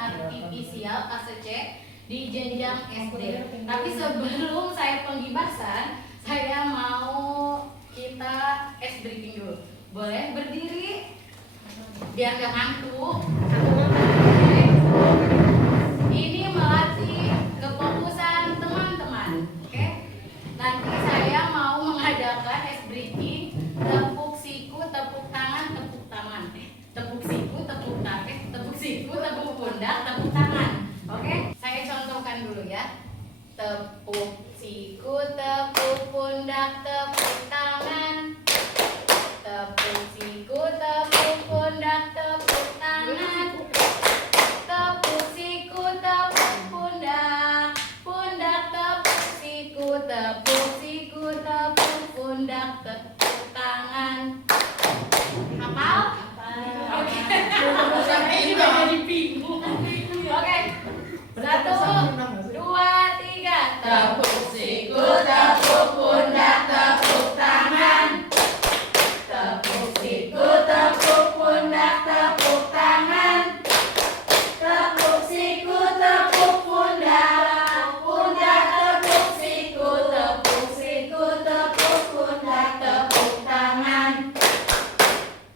artifisial fase C di jenjang SD. Tapi sebelum saya penggibasan, saya mau kita ice breaking dulu. Boleh berdiri biar gak ngantuk. Ini melatih kefokusan teman-teman. Oke? Nanti saya mau mengadakan ice breaking, tepuk siku, tepuk tangan, tepuk tangan. Tepuk siku, tepuk tangan, tepuk siku, tepuk pundak, tepuk tangan. Oke? Saya contohkan dulu ya. Tepuk siku, tepuk pundak, tepuk tangan. Tepuk siku, tepuk pundak, tepuk tangan. Tepuk siku, tepuk pundak, pundak tepuk siku, tepuk pundak, tepuk tangan. Hafal? Oke. Sampai juga jadi bingung. Oke. 1, 2, 3. Tepuk siku, tepuk pundak, tepuk tangan. Tepuk siku, tepuk pundak, tepuk tangan. Tepuk siku, tepuk pundak, pundak tepuk siku, tepuk pundak, tepuk tangan.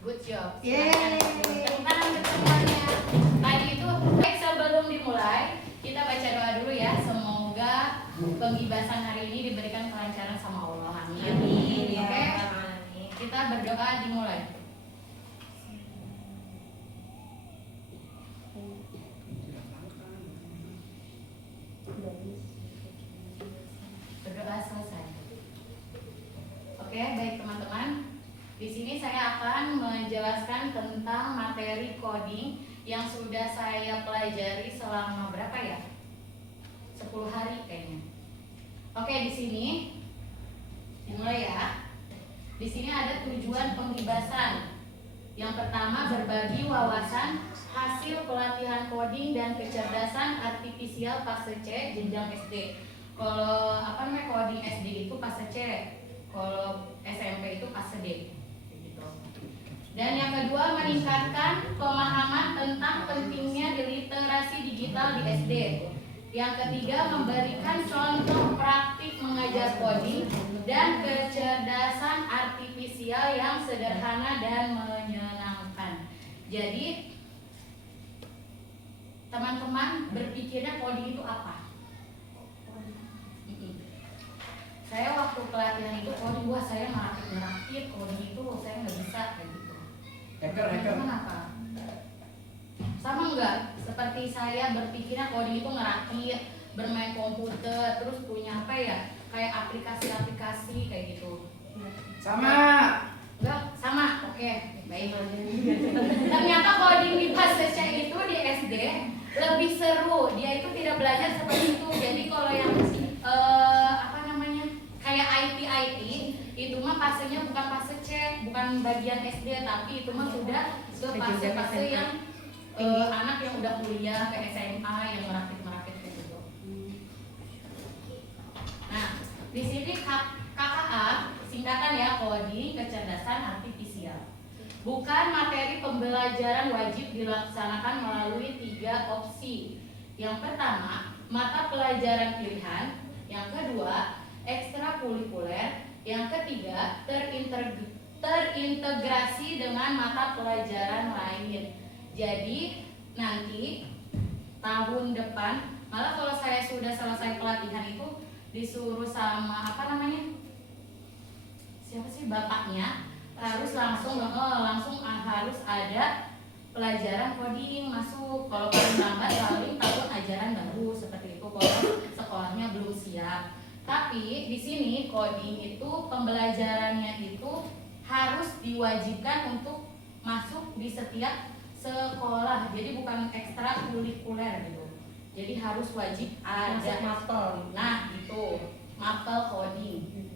Good job. Yeay. Tepuk tangan untuk semuanya. Tadi itu, baik sebelum dimulai, kita baca doa dulu ya. Semoga penggibasan hari ini diberikan kelancaran sama Allah. Amin. Amin. Oke. Kita berdoa dimulai. Berdoa selesai. Oke, baik teman-teman. Di sini saya akan menjelaskan tentang materi coding yang sudah saya pelajari selama berapa ya? 10 hari kayaknya. Oke, di sini dimulai ya. Di sini ada tujuan penggibasan. Yang pertama, berbagi wawasan hasil pelatihan coding dan kecerdasan artifisial fase C jenjang SD. Kalau coding SD itu fase C, kalau SMP itu fase D. Gitu. Dan yang kedua, meningkatkan pemahaman tentang pentingnya literasi digital di SD. Yang ketiga, memberikan contoh praktik mengajar coding dan kecerdasan artifisial yang sederhana dan menyenangkan. Jadi, teman-teman berpikirnya coding itu apa? Saya waktu pelatihan itu coding, wah saya merakit coding itu saya nggak bisa kayak gitu. Teman-teman apa? Sama enggak? Seperti saya berpikirnya coding itu ngerakit, bermain komputer, terus punya apa ya? Kayak aplikasi-aplikasi kayak gitu. Sama. Enggak, sama. Oke, baik. Ternyata coding di fase C itu di SD lebih seru. Dia itu tidak belajar seperti itu. Jadi kalau yang kayak IT itu mah fasenya bukan fase C, bukan bagian SD, tapi itu mah sudah ke fase-fase yang anak yang udah kuliah ke SMA yang merakit gitu. Nah, di sini KKA singkatan ya, coding kecerdasan artifisial. Bukan materi pembelajaran wajib dilaksanakan melalui 3 opsi. Yang pertama, mata pelajaran pilihan. Yang kedua, ekstrakurikuler. Yang ketiga, terintegrasi dengan mata pelajaran lain. Jadi nanti tahun depan, malah kalau saya sudah selesai pelatihan itu disuruh sama siapa sih bapaknya, harus langsung harus ada pelajaran coding masuk. Kalau paling lambat paling tahun ajaran baru seperti itu kalau sekolahnya belum siap. Tapi di sini coding itu pembelajarannya itu harus diwajibkan untuk masuk di setiap sekolah. Jadi bukan ekstrakurikuler gitu. Jadi harus wajib ada mapel. Nah, itu mapel coding.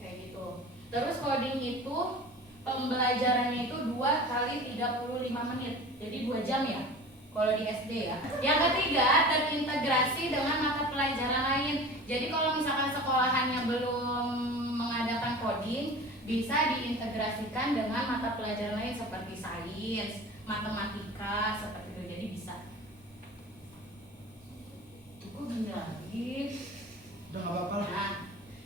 Kayak gitu. Terus coding itu pembelajarannya itu 2 kali 35 menit. Jadi 2 jam ya. Kalau di SD ya. Yang ketiga, terintegrasi dengan mata pelajaran lain. Jadi kalau misalkan sekolahannya belum mengadakan coding, bisa diintegrasikan dengan mata pelajaran lain seperti sains, matematika, seperti itu. Jadi bisa. lagi. Udah nggak apa-apa. Nah,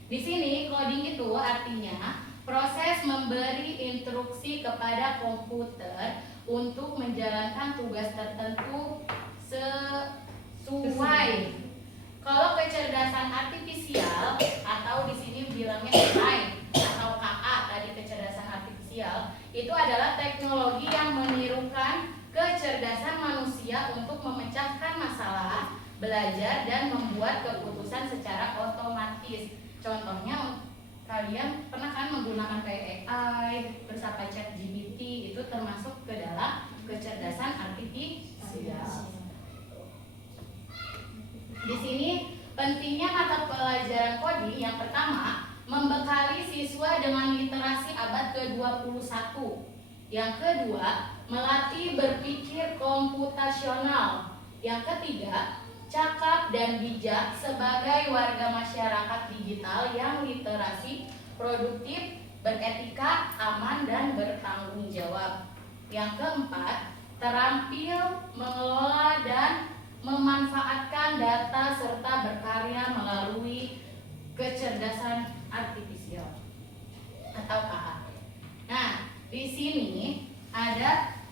di sini coding itu artinya proses memberi instruksi kepada komputer untuk menjalankan tugas tertentu sesuai. Kalau kecerdasan artifisial atau di sini bilangnya AI atau KA tadi kecerdasan artifisial itu adalah teknologi yang menirukan kecerdasan manusia untuk memecahkan masalah, belajar dan membuat keputusan secara otomatis. Contohnya kalian pernah kan menggunakan kayak AI, terus apa ChatGPT itu termasuk ke dalam kecerdasan artifisial. Di sini pentingnya mata pelajaran coding yang pertama membekali siswa dengan literasi abad ke-21. Yang kedua, melatih berpikir komputasional. Yang ketiga, cakap dan bijak sebagai warga masyarakat digital yang literasi, produktif, beretika, aman dan bertanggung jawab. Yang keempat, terampil mengelola dan memanfaatkan data serta berkarya melalui kecerdasan artifisial atau KA. Nah, di sini ada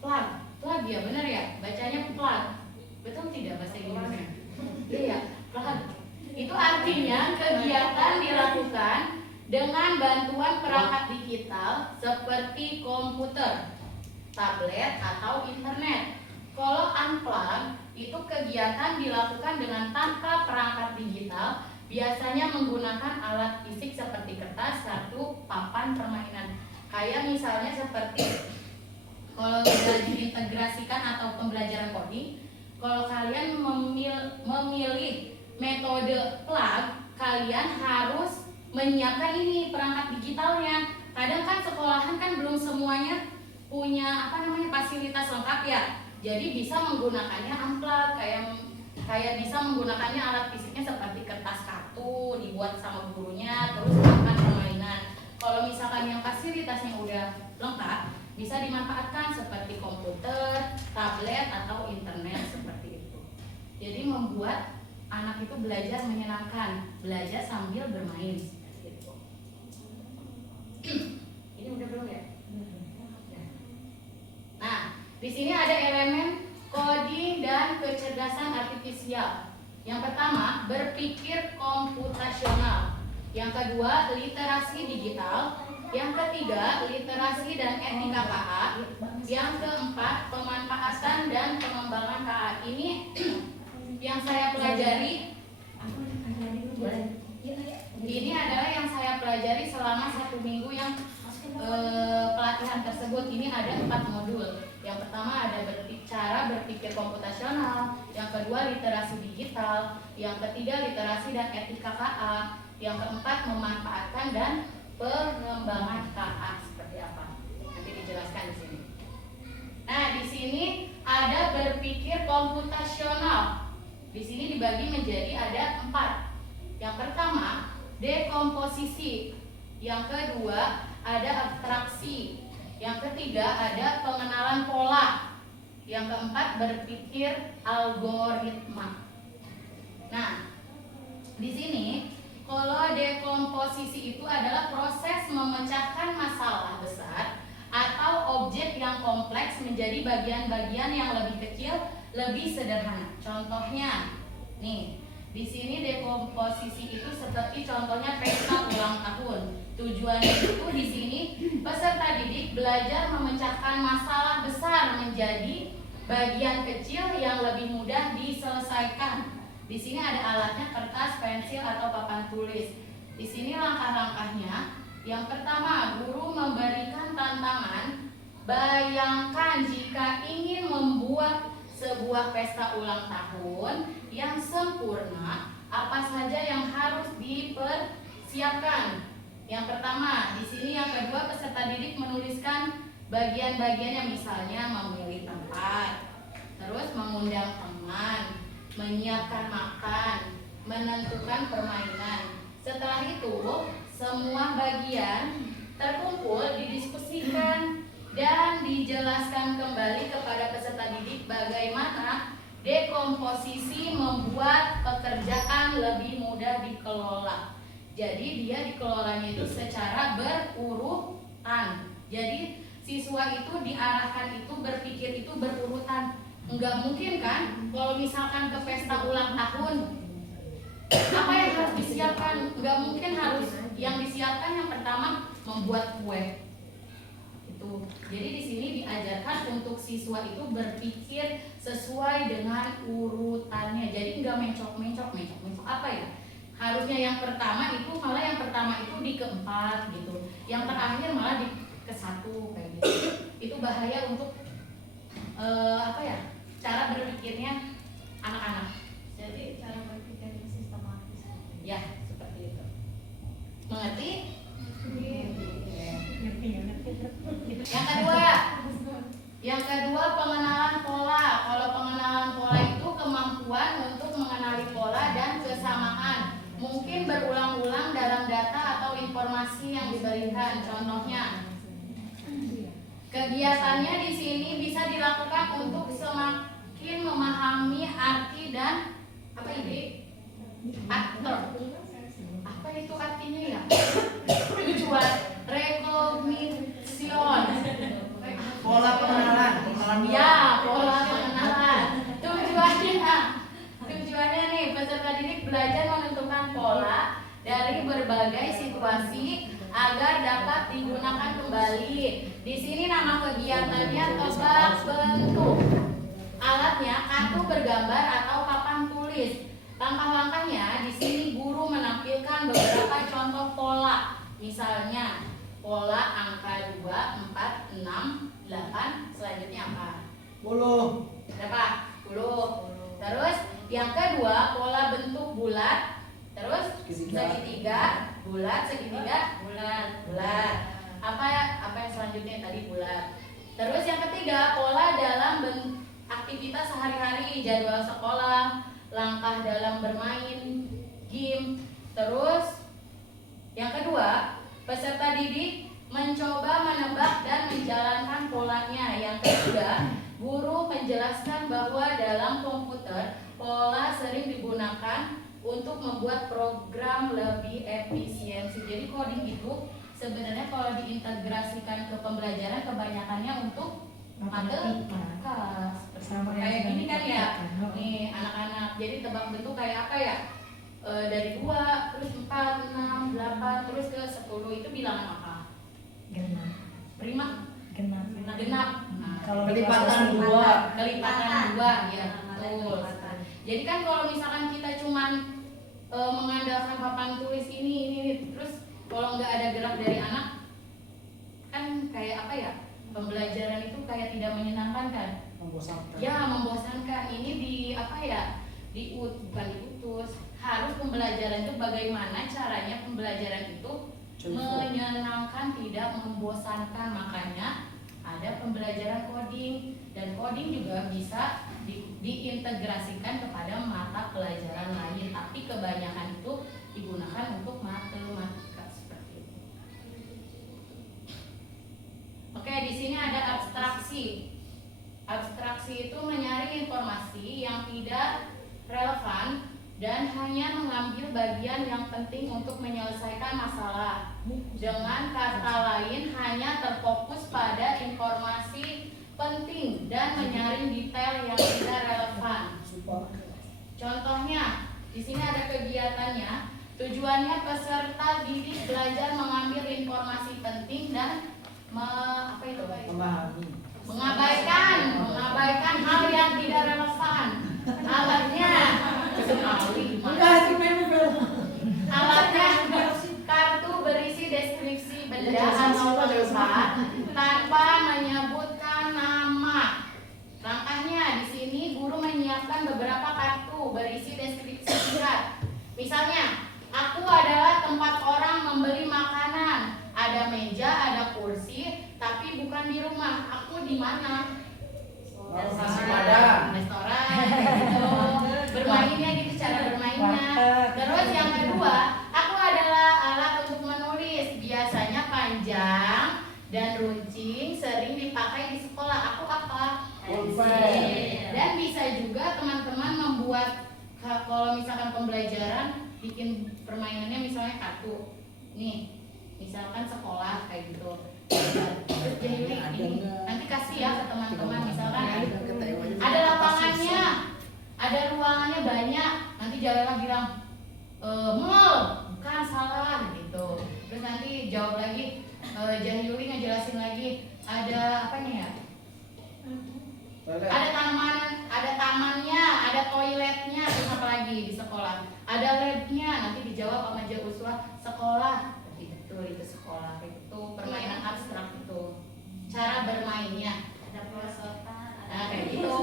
plug ya, benar ya? Bacanya plug. Betul tidak bahasa Inggrisnya? Iya, plug. Itu artinya kegiatan dilakukan dengan bantuan perangkat digital seperti komputer, tablet atau internet. Kalau unplug itu kegiatan dilakukan dengan tanpa perangkat digital, biasanya menggunakan alat fisik seperti kertas, kartu, papan permainan. Kayak misalnya seperti kalau sudah diintegrasikan atau pembelajaran coding, kalau kalian memilih metode plug, kalian harus menyiapkan ini perangkat digitalnya. Kadang kan sekolahan kan belum semuanya punya fasilitas lengkap ya. Jadi bisa menggunakannya unplug, kayak bisa menggunakannya alat fisiknya seperti kertas kartu dibuat sama gurunya, terus papan permainan. Kalau misalkan yang fasilitasnya udah lengkap, bisa dimanfaatkan seperti komputer, tablet atau internet seperti itu. Jadi membuat anak itu belajar menyenangkan, belajar sambil bermain seperti itu. Ini udah belum ya? Nah, di sini ada elemen coding dan kecerdasan artifisial. Yang pertama, berpikir komputasional. Yang kedua, literasi digital. Yang ketiga, literasi dan etika KA. Yang keempat, pemanfaatan dan pengembangan KA. Ini yang saya pelajari. Ini adalah yang saya pelajari selama 1 minggu yang pelatihan tersebut. Ini ada 4 modul. Yang pertama ada cara berpikir komputasional, yang kedua literasi digital, yang ketiga literasi dan etika KA, yang keempat memanfaatkan dan pengembangan KA seperti apa. Nanti dijelaskan di sini. Nah, di sini ada berpikir komputasional. Di sini dibagi menjadi ada 4. Yang pertama, dekomposisi. Yang kedua, ada abstraksi. Yang ketiga ada pengenalan pola. Yang keempat berpikir algoritma. Nah, di sini kalau dekomposisi itu adalah proses memecahkan masalah besar atau objek yang kompleks menjadi bagian-bagian yang lebih kecil, lebih sederhana. Contohnya, nih, di sini dekomposisi itu seperti contohnya pesta ulang tahun. Tujuannya itu di sini peserta didik belajar memecahkan masalah besar menjadi bagian kecil yang lebih mudah diselesaikan. Di sini ada alatnya kertas, pensil atau papan tulis. Di sini langkah-langkahnya. Yang pertama, guru memberikan tantangan. Bayangkan jika ingin membuat sebuah pesta ulang tahun yang sempurna, apa saja yang harus dipersiapkan? Yang pertama, di sini yang kedua peserta didik menuliskan bagian-bagian yang misalnya memilih tempat, terus mengundang teman, menyiapkan makan, menentukan permainan. Setelah itu, semua bagian terkumpul, didiskusikan dan dijelaskan kembali kepada peserta didik bagaimana Dekomposisi membuat pekerjaan lebih mudah dikelola. Jadi dia dikelolanya itu secara berurutan. Jadi siswa itu diarahkan itu berpikir itu berurutan. Enggak mungkin kan kalau misalkan ke pesta ulang tahun, apa yang harus disiapkan? Enggak mungkin harus yang disiapkan yang pertama membuat kue. Itu. Jadi di sini diajarkan untuk siswa itu berpikir sesuai dengan urutannya. Jadi enggak mencok apa ya? Harusnya yang pertama itu malah yang pertama itu di keempat gitu. Yang terakhir malah di ke-1 kayak gitu. Itu bahaya untuk apa ya? Cara berpikirnya anak-anak. Jadi cara berpikir sistematis. Ya, seperti itu. Mengerti? Yang kedua pengenalan pola. Kalau pengenalan pola itu kemampuan untuk mengenali pola dan kesamaan. Mungkin berulang-ulang dalam data atau informasi yang diberikan. Contohnya, kegiatannya di sini bisa dilakukan untuk semakin memahami arti dan apa ini? Aktor. Apa itu artinya ya? Tujuan, recognition. Pola pengenalan. Ya, pola pengenalan. Tujuannya nih, peserta didik belajar menentukan pola dari berbagai situasi agar dapat digunakan kembali. Di sini nama kegiatannya tebak bentuk. Alatnya kartu bergambar atau papan tulis. Langkah-langkahnya di sini guru menampilkan beberapa contoh pola. Misalnya pola angka 2, 4, 6, 8. Selanjutnya apa? 10. Berapa? 10. Terus yang kedua pola bentuk bulat. Terus segitiga bulat, segitiga bulat. Apa yang selanjutnya tadi bulat. Terus yang ketiga pola dalam aktivitas sehari-hari, jadwal sekolah, langkah dalam bermain, game. Terus yang kedua, peserta didik mencoba menebak dan menjalankan polanya. Yang ketiga, guru menjelaskan bahwa dalam komputer pola sering digunakan untuk membuat program lebih efisiensi. Jadi coding itu sebenarnya kalau diintegrasikan ke pembelajaran kebanyakannya untuk matematika. Kayak gini kan ya, nih anak-anak. Jadi tebak bentuk kayak apa ya? Dari 2, terus 4, 6, 8, terus ke 10 itu bilangan apa? Genap. Prima? Genap. Genap. Kalau Kelipatan 2. Kelipatan 2, ya betul. Jadi kan kalau misalkan kita cuman mengandalkan papan tulis ini, terus kalau nggak ada gerak dari anak, kan kayak apa ya? Pembelajaran itu kayak tidak menyenangkan kan? Membosankan. Ya, membosankan. Ini bukan diutus. Harus pembelajaran itu bagaimana caranya pembelajaran itu menyenangkan, tidak membosankan. Makanya ada pembelajaran coding, dan coding juga bisa diintegrasikan kepada mata pelajaran lain, tapi kebanyakan itu digunakan untuk matematika seperti itu. Oke, di sini ada abstraksi. Abstraksi itu menyaring informasi yang tidak relevan dan hanya mengambil bagian yang penting untuk menyelesaikan masalah. Dengan kata lain, hanya terfokus pada informasi penting dan menyaring detail yang tidak relevan. Contohnya, di sini ada kegiatannya. Tujuannya peserta didik belajar mengambil informasi penting dan mengabaikan hal yang tidak relevan. Alatnya kartu berisi deskripsi benda atau tempat tanpa menyebutkan nama. Langkahnya di sini guru menyiapkan beberapa kartu berisi deskripsi singkat. Misalnya, aku adalah tempat orang membeli makanan. Ada meja, ada kursi, tapi bukan di rumah. Aku di mana? Restoran. Gitu. Bermainnya gitu, cara bermainnya. Terus yang kedua, aku adalah alat untuk menulis. Biasanya panjang dan runcing, sering dipakai di sekolah. Aku apa? Pulpen. Dan bisa juga teman kalau misalkan pembelajaran bikin permainannya misalnya kartu nih, misalkan sekolah kayak gitu. Terus jadi ini nanti kasih ya ke teman-teman, misalkan ada lapangannya, ada ruangannya banyak, nanti Jalela bilang mall, bukan, salah gitu. Terus nanti jawab lagi, Jahyuli ngejelasin lagi, ada apanya ya? Ada tamannya, ada toiletnya, terus apa lagi di sekolah? Ada labnya, nanti dijawab sama Jauswa, sekolah. Itu sekolah, itu permainan abstrak itu. Cara bermainnya. Ada perosotan. Nah, kayak gitu.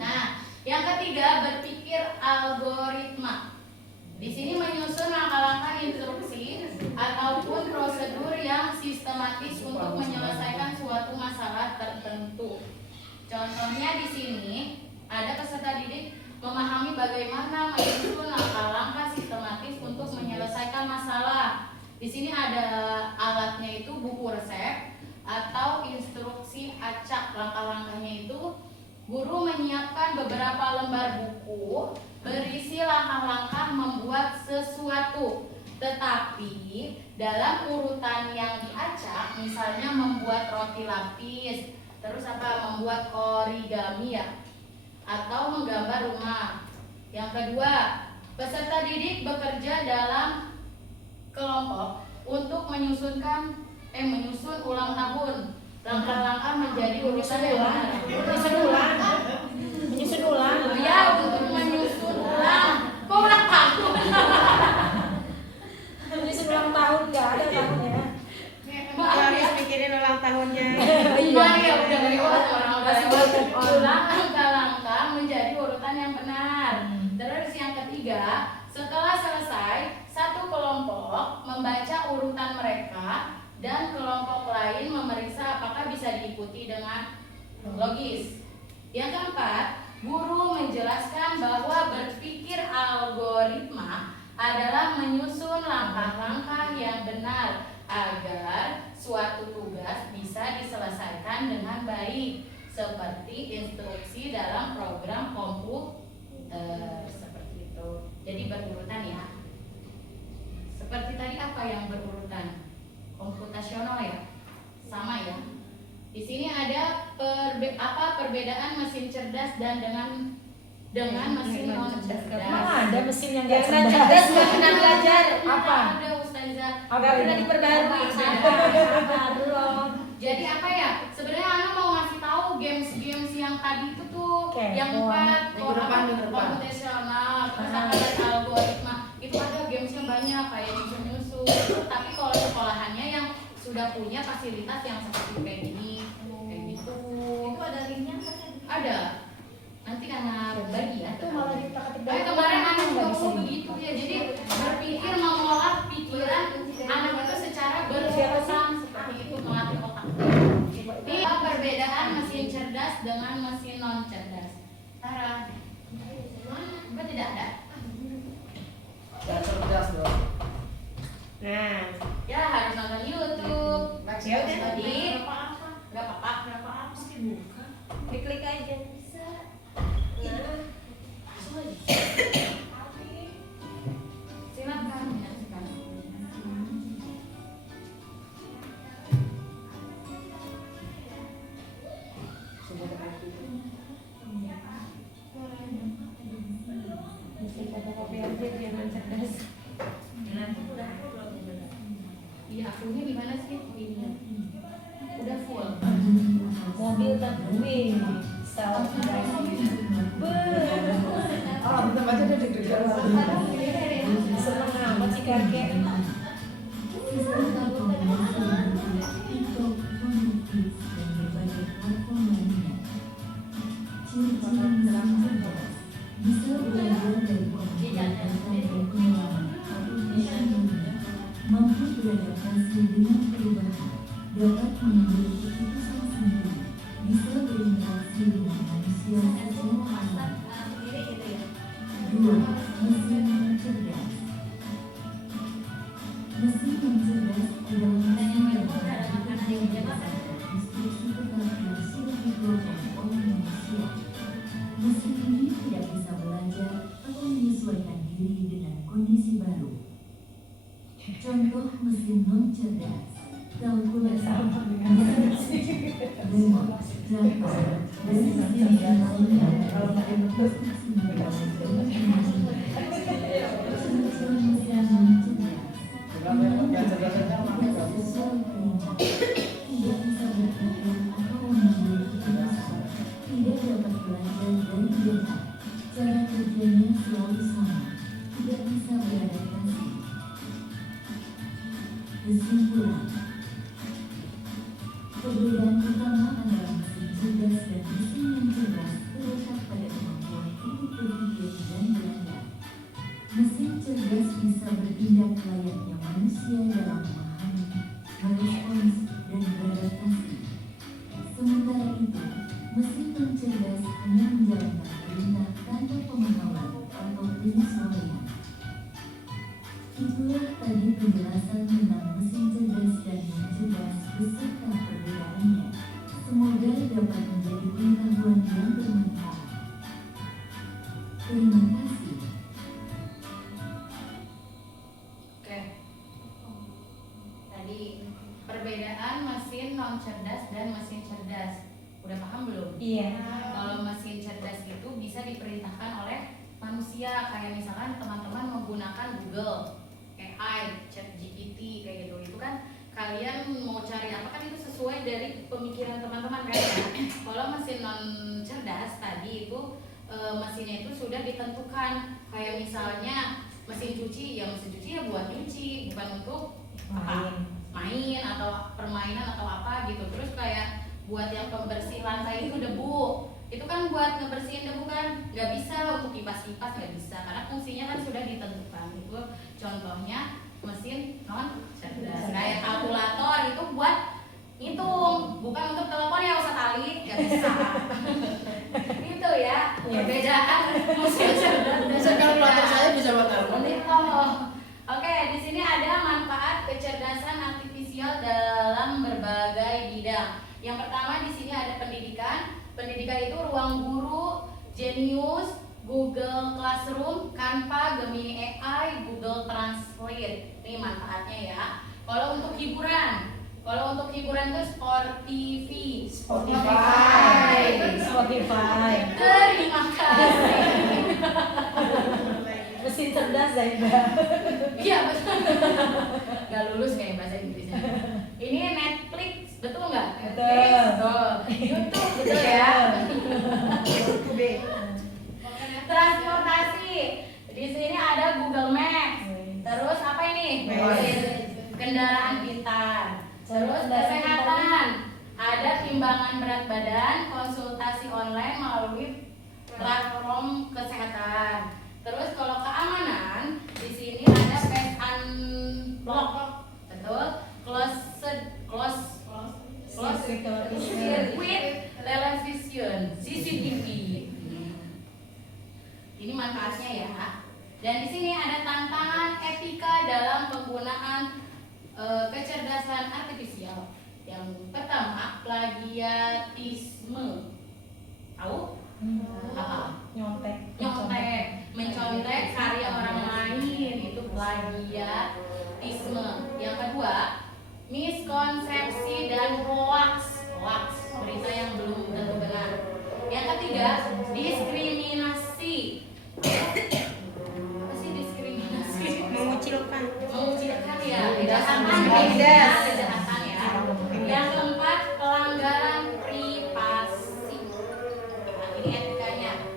Nah, yang ketiga berpikir algoritma. Di sini menyusun langkah-langkah instruksi ataupun prosedur yang sistematis untuk menyelesaikan suatu masalah tertentu. Contohnya di sini ada peserta didik memahami bagaimana menyusun langkah-langkah sistematis untuk menyelesaikan masalah. Di sini ada alatnya itu buku resep atau instruksi acak. Langkah-langkahnya itu guru menyiapkan beberapa lembar buku berisi langkah-langkah membuat sesuatu, tetapi dalam urutan yang diacak, misalnya membuat roti lapis, terus membuat origami ya, atau menggambar rumah. Yang kedua, peserta didik bekerja dalam kelompok untuk menyusun ulang tahun. Langkah-langkah menjadi urutan yang benar. Menyusun ulang. Ya, untuk menyusun ulang. Kok ulang tahun? Menyusun ulang tahun nggak ada tahunnya. Maaf ya. mikirin ulang tahunnya. Iya, udah lewat orang ulang langkah-langkah menjadi urutan yang benar. Terus yang ketiga, setelah selesai, satu kelompok membaca urutan mereka dan kelompok lain memeriksa apakah bisa diikuti dengan logis. Yang keempat, guru menjelaskan bahwa berpikir algoritma adalah menyusun langkah-langkah yang benar agar suatu tugas bisa diselesaikan dengan baik, seperti instruksi dalam program komputer, seperti itu. Jadi berurutan ya. Seperti tadi apa yang berurutan? Komputasional ya, sama ya. Di sini ada perbedaan mesin cerdas dan dengan mesin non cerdas. Mana ada mesin yang nggak Yang cerdas nggak pernah belajar. Apa? Ada Ustazah. Udah diperbarui. Belum. Jadi apa ya? Sebenarnya Ana mau ngasih tahu games yang tadi itu tuh, Oke, yang empat, minggu depan. komputasional, terus ada algoritma. Itu ada gamesnya banyak kayak nyusun-nyusun. Tapi kalau sekolahannya yang sudah punya fasilitas yang seperti kayak gini, kayak gitu. Itu ada linknya nggak? Ada. Nanti karena berbagi ya. Itu malah dipraktik Kayak kemarin anak juga mau begitu ya. Jadi berpikir mengolah pikiran anak itu secara berurutan seperti itu, melatih otak. Ini perbedaan mesin cerdas dengan mesin non cerdas. Tara, apa tidak ada? Dan cerdas dong. Nah, Ya harus nonton YouTube. Ya udah. Tadi nggak apa-apa. diklik aja. Silakan menyaksikan. Mesti fotokopi aja biar cerdas. Iya, akunnya di mana sih? Ini udah full. Mobil kan, wih, self driving. Bentar aja dia deg-degan. Seneng amat sih kakek. mampu beradaptasi dengan perubahan, dapat mengambil keputusan sendiri, bisa berinteraksi dengan manusia secara alami. 2. Mesin yang cerdas. Mesin yang cerdas adalah mesin yang bekerja instruksi tetap yang sudah dikeluarkan oleh manusia. Mesin ini Kalau nggak diputus, berapa yang biasa-biasanya orangnya bagus. Tidak dapat belajar dari dia. Cara kerjanya selalu sama, tidak bisa beradaptasi. Kesimpulan, perbedaan utama antara mesin cerdas dan mesin yang cerdas terletak pada kemampuan kritik berpikir dan berangan. Mesin cerdas bisa bertindak layaknya manusia dalam memahami, merespons, dan beradaptasi. Sementara itu, mesin yang cerdas hanya menjalankan perintah tanpa pengetahuan atau penyesuaian. Itulah tadi penjelasan tentang mesin cerdas dan yang cerdas beserta perbedaannya. Semoga dapat menjadi pengetahuan yang bermanfaat. Terima kasih. Oke. Tadi perbedaan mesin non cerdas dan mesin cerdas. Udah paham belum? Iya. Kalau mesin cerdas itu bisa diperintahkan oleh manusia, kayak misalkan teman-teman menggunakan Google, AI, ChatGPT kayak gitu. Itu kan kalian mau cari apa kan itu sesuai dari pemikiran teman-teman kan ya. Kalau mesin non cerdas tadi itu mesinnya itu sudah ditentukan, kayak misalnya mesin cuci, ya mesin cuci ya buat nyuci, bukan untuk apa? Main atau permainan atau apa gitu. Terus kayak buat yang pembersih lantai itu debu, itu kan buat ngebersihin debu kan, nggak bisa untuk kipas-kipas, nggak bisa karena fungsinya kan sudah ditentukan. Itu contohnya mesin non cerdas. Kayak kalkulator itu buat ngitung, bukan untuk telepon ya usah tali, nggak bisa. Itu ya perbedaan mesin cerdas dan Bisa kalkulator cerdas. saya bisa buat telepon nih. Oke, di sini ada manfaat kecerdasan artifisial dalam berbagai bidang. Yang pertama di sini ada pendidikan. Pendidikan itu ruang guru, Genius, Google Classroom, Canva, Gemini AI, Google Translate. Ini manfaatnya ya. Kalau untuk hiburan itu Sport TV. Spotify. Terima kasih. Mesin cerdas Zaida. Iya betul. Gak lulus kayak bahasa Inggrisnya. Ini Netflix, betul nggak? Betul. YouTube, betul ya. Transportasi. Di sini ada Google Maps. Terus apa ini? Kendaraan pintar. Terus kesehatan. Ada timbangan berat badan, konsultasi online melalui platform kesehatan. Terus kalau keamanan, di sini ada Face Unlock, betul? Close circuit television, CCTV. Ini manfaatnya ya. Dan di sini ada tantangan etika dalam penggunaan kecerdasan artifisial. Yang pertama, plagiatisme. Tahu? Apa? Nyontek. Mencontek karya orang lain, itu plagiatisme. Yang kedua, miskonsepsi dan hoax, berita yang belum tentu benar. Yang ketiga, diskriminasi. Apa sih diskriminasi? Mengucilkan. Mengucilkan ya, Kejahatan. kejahatan ya. Yang keempat, pelanggaran privasi. Nah, ini etikanya.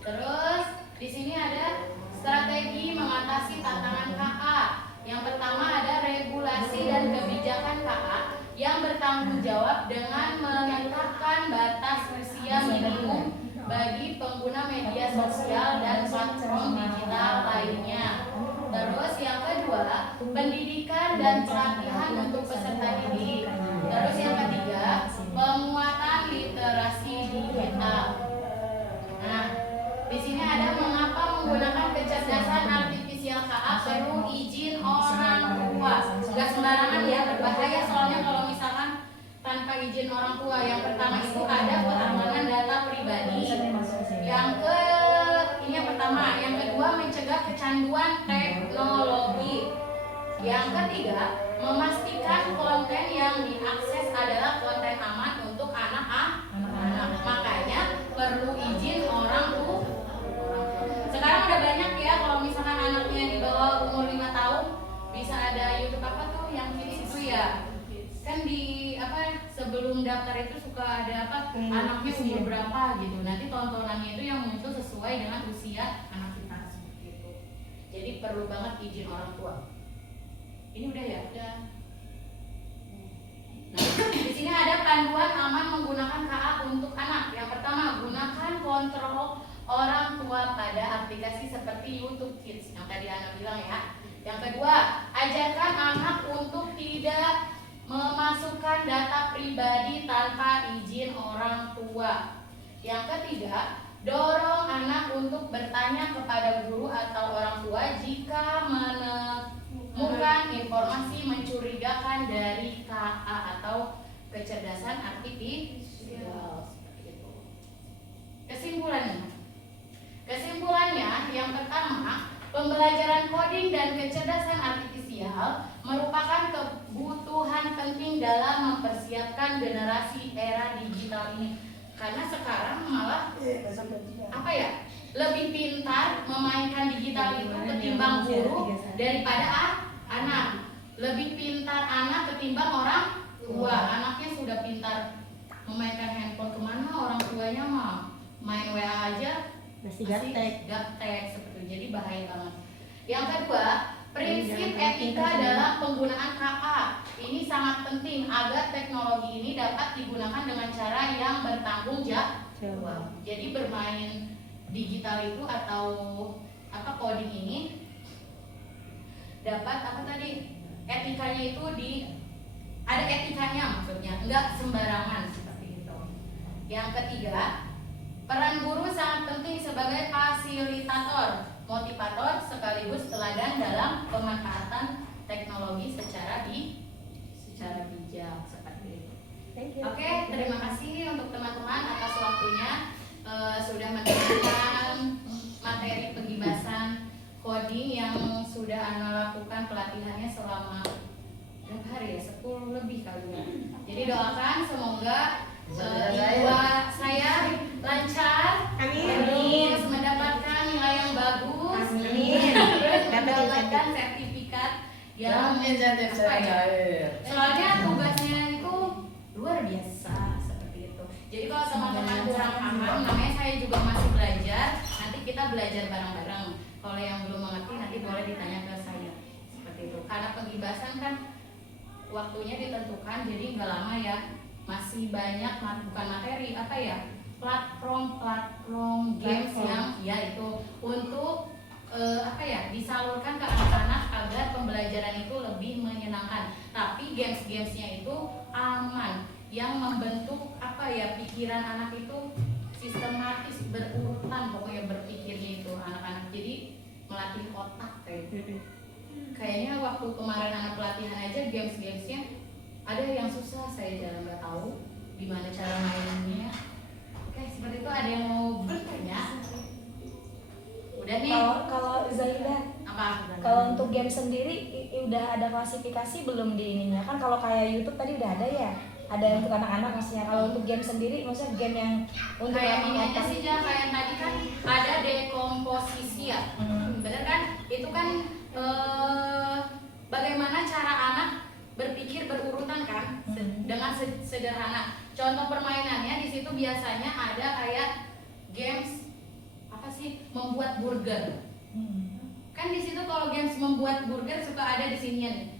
Terus di sini ada strategi mengatasi tantangan KA. Yang pertama ada regulasi dan kebijakan KA yang bertanggung jawab dengan menetapkan batas usia minimum bagi pengguna media sosial dan platform digital lainnya. Terus yang kedua, pendidikan dan pelatihan untuk peserta didik. Terus yang ketiga, penguatan literasi digital. Nah, di sini ada mengapa menggunakan kecerdasan artifisial KA perlu izin orang tua. Gak sembarangan ya, berbahaya soalnya kalau misalkan tanpa izin orang tua. Yang pertama itu ada keamanan data pribadi. Ini yang pertama. Yang kedua, mencegah kecanduan teknologi. Yang ketiga, memastikan konten yang diakses adalah konten aman untuk anak-anak. Makanya umur berapa gitu. Nanti tontonannya itu yang muncul sesuai dengan usia anak kita seperti itu. Jadi perlu banget izin orang tua. Ini udah ya? Udah. Nah, di sini ada panduan aman menggunakan KA untuk anak. Yang pertama, gunakan kontrol orang tua pada aplikasi seperti YouTube Kids yang tadi Ana bilang ya. Yang kedua, ajarkan anak untuk tidak memasukkan data pribadi tanpa izin orang tua. Yang ketiga, dorong anak untuk bertanya kepada guru atau orang tua jika menemukan informasi mencurigakan dari KA atau kecerdasan artifisial. Kesimpulannya, yang pertama, pembelajaran coding dan kecerdasan artifisial merupakan kebutuhan penting dalam mempersiapkan generasi era digital ini. Karena sekarang malah lebih pintar memainkan digital itu ketimbang guru daripada anak. Lebih pintar anak ketimbang orang tua. Anaknya sudah pintar memainkan handphone kemana, orang tuanya mah main WA aja Masih gaptek. seperti itu. Jadi bahaya banget. Yang kedua, prinsip etika dalam penggunaan KA. Ini sangat penting agar teknologi ini dapat digunakan dengan cara yang bertanggung jawab. Jadi bermain digital itu atau coding ini dapat etikanya itu ada etikanya, maksudnya enggak sembarangan seperti itu. Yang ketiga, peran guru sangat penting sebagai fasilitator, motivator sekaligus teladan dalam pemanfaatan teknologi secara bijak seperti itu. Oke, terima kasih untuk teman-teman atas waktunya. Sudah mendengarkan materi penggibasan coding yang sudah Ana lakukan pelatihannya selama berapa hari ya? 10 lebih kali ya. Jadi doakan semoga saya lancar, terus mendapatkan nilai yang bagus, terus mendapatkan sertifikat yang soalnya tugasnya itu luar biasa seperti itu. Jadi kalau teman-teman kurang paham, namanya saya juga masih belajar, nanti kita belajar bareng-bareng. Kalau yang belum mengerti nanti boleh ditanya ke saya seperti itu. Karena penggibasan kan waktunya ditentukan, jadi nggak lama ya. Masih banyak bukan materi platform games yang itu untuk disalurkan ke anak-anak agar pembelajaran itu lebih menyenangkan. Tapi games-gamesnya itu aman, yang membentuk pikiran anak itu sistematis, berurutan, pokoknya berpikirnya itu anak-anak, jadi melatih otak kayaknya waktu kemarin anak pelatihan aja games-gamesnya ada yang susah, saya jarang nggak tahu gimana cara mainnya. Oke, seperti itu. Ada yang mau bertanya? Udah nih. Kalau Zaida, kalau untuk game sendiri udah ada klasifikasi belum di ininya? Kan kalau kayak YouTube tadi udah ada ya, ada untuk anak-anak maksudnya. Kalau untuk game sendiri, maksudnya game yang untuk kayak ini aja sih, kayak tadi kan ada dekomposisi ya, bener kan? Itu kan bagaimana cara anak berpikir berurutan kan, dengan sederhana. Contoh permainannya di situ biasanya ada kayak games membuat burger. Kan di situ kalau games membuat burger suka ada di sini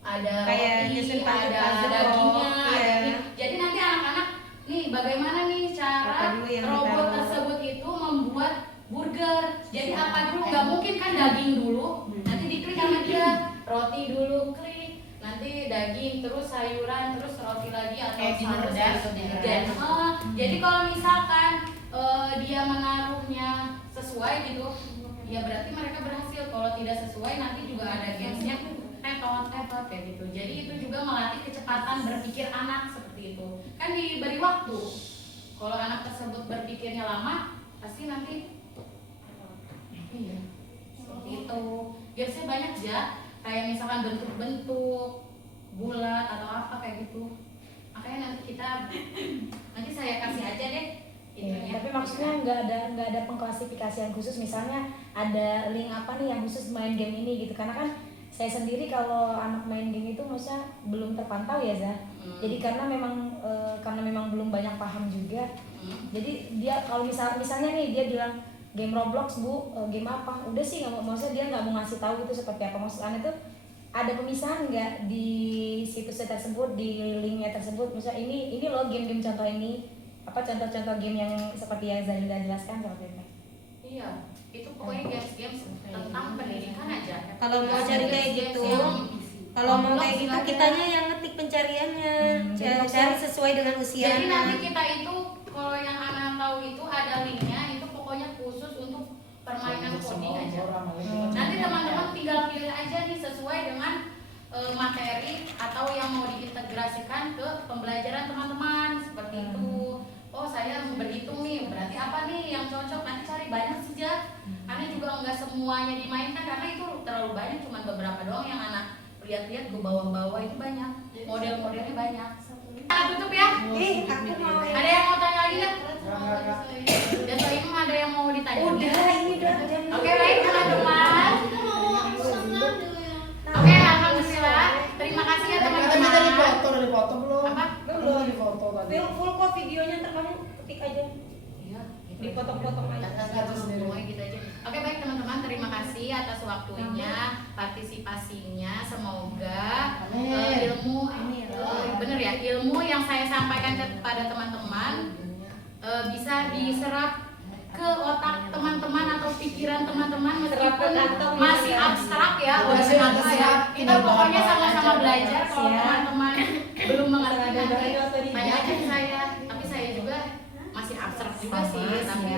ada kayak roti, ada dagingnya, jadi nanti anak-anak nih bagaimana nih cara robot tersebut itu membuat burger. Jadi apa dulu, nggak mungkin kan daging dulu, nanti diklik sama dia, roti dulu klik, nanti daging, terus sayuran, terus roti lagi atau saus. Jadi kalau misalkan dia menaruhnya sesuai gitu, ya berarti mereka berhasil. Kalau tidak sesuai nanti juga ada gamesnya tetot kayak gitu. Jadi itu juga melatih kecepatan berpikir anak seperti itu. Kan diberi waktu. Kalau anak tersebut berpikirnya lama, pasti nanti seperti itu. Biasanya banyak ya, kayak misalkan bentuk-bentuk bulat atau apa kayak gitu. Makanya nanti saya kasih aja deh. Tapi maksudnya nggak ada pengklasifikasian khusus, misalnya ada link apa nih yang khusus main game ini gitu. Karena kan saya sendiri kalau anak main game itu maksudnya belum terpantau ya Zah. Jadi karena memang belum banyak paham juga. Jadi dia kalau misalnya nih dia bilang game Roblox bu, game apa? Udah sih nggak mau, maksudnya dia nggak mau ngasih tahu gitu seperti apa. Maksudnya itu ada pemisahan nggak di situsnya tersebut, di linknya tersebut? Misalnya ini loh game-game contoh ini, apa contoh-contoh game yang seperti yang Zalila jelaskan seperti itu. Iya, itu pokoknya games-games tentang pendidikan aja. Kalau mau cari kayak gitu, kalau mau kayak gitu kitanya yang ngetik pencariannya, cari sesuai dengan usianya. Jadi nanti kita itu kalau yang anak tahu itu ada linknya, itu pokoknya khusus untuk permainan coding aja. Nanti teman-teman tinggal pilih aja nih sesuai dengan materi atau yang mau diintegrasikan ke pembelajaran teman-teman seperti itu. Oh saya berhitung nih, berarti apa nih yang cocok? Nanti cari banyak saja. Karena juga nggak semuanya dimainkan karena itu terlalu banyak, cuma beberapa doang yang anak lihat-lihat ke bawah-bawah itu banyak. Model-modelnya banyak. Kita tutup ya. Aku mau. Ada yang mau tanya lagi nggak? Dan Soim ada yang mau ditanya? Udah, ini udah jam. Oke baik teman-teman. Oke alhamdulillah. Terima kasih ya Katanya teman-teman. dari foto belum? Apa? Belum di foto tadi. Full kok videonya, ntar kamu ketik aja. Iya. Dipotong-potong aja. Pokoknya gitu aja. Oke baik teman-teman, terima kasih atas waktunya, partisipasinya. Semoga ilmu bener ya, ilmu yang saya sampaikan kepada teman-teman bisa diserap ke otak teman-teman atau pikiran teman-teman meskipun masih abstrak ya. Masih walaupun apa ya, abstrak. kita pokoknya sama-sama belajar. Kalau Siap. teman-teman belum mengerti Ada nanti dari tanya aja ke saya. Tapi saya juga masih abstrak juga sih, tapi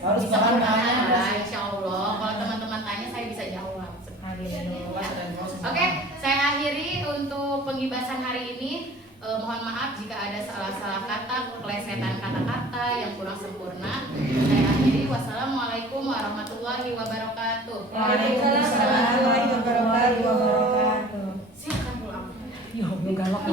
Harus bisa paham bertanya tanya. lah, insya Allah. Kalau teman-teman tanya saya bisa jawab. Oke, saya akhiri untuk penggibasan hari ini. Mohon maaf jika ada salah-salah kata, kelesetan kata-kata yang kurang sempurna. Saya akhiri. Wassalamualaikum warahmatullahi wabarakatuh. Waalaikumsalam warahmatullahi wabarakatuh. Silakan pulang. Yo, galak.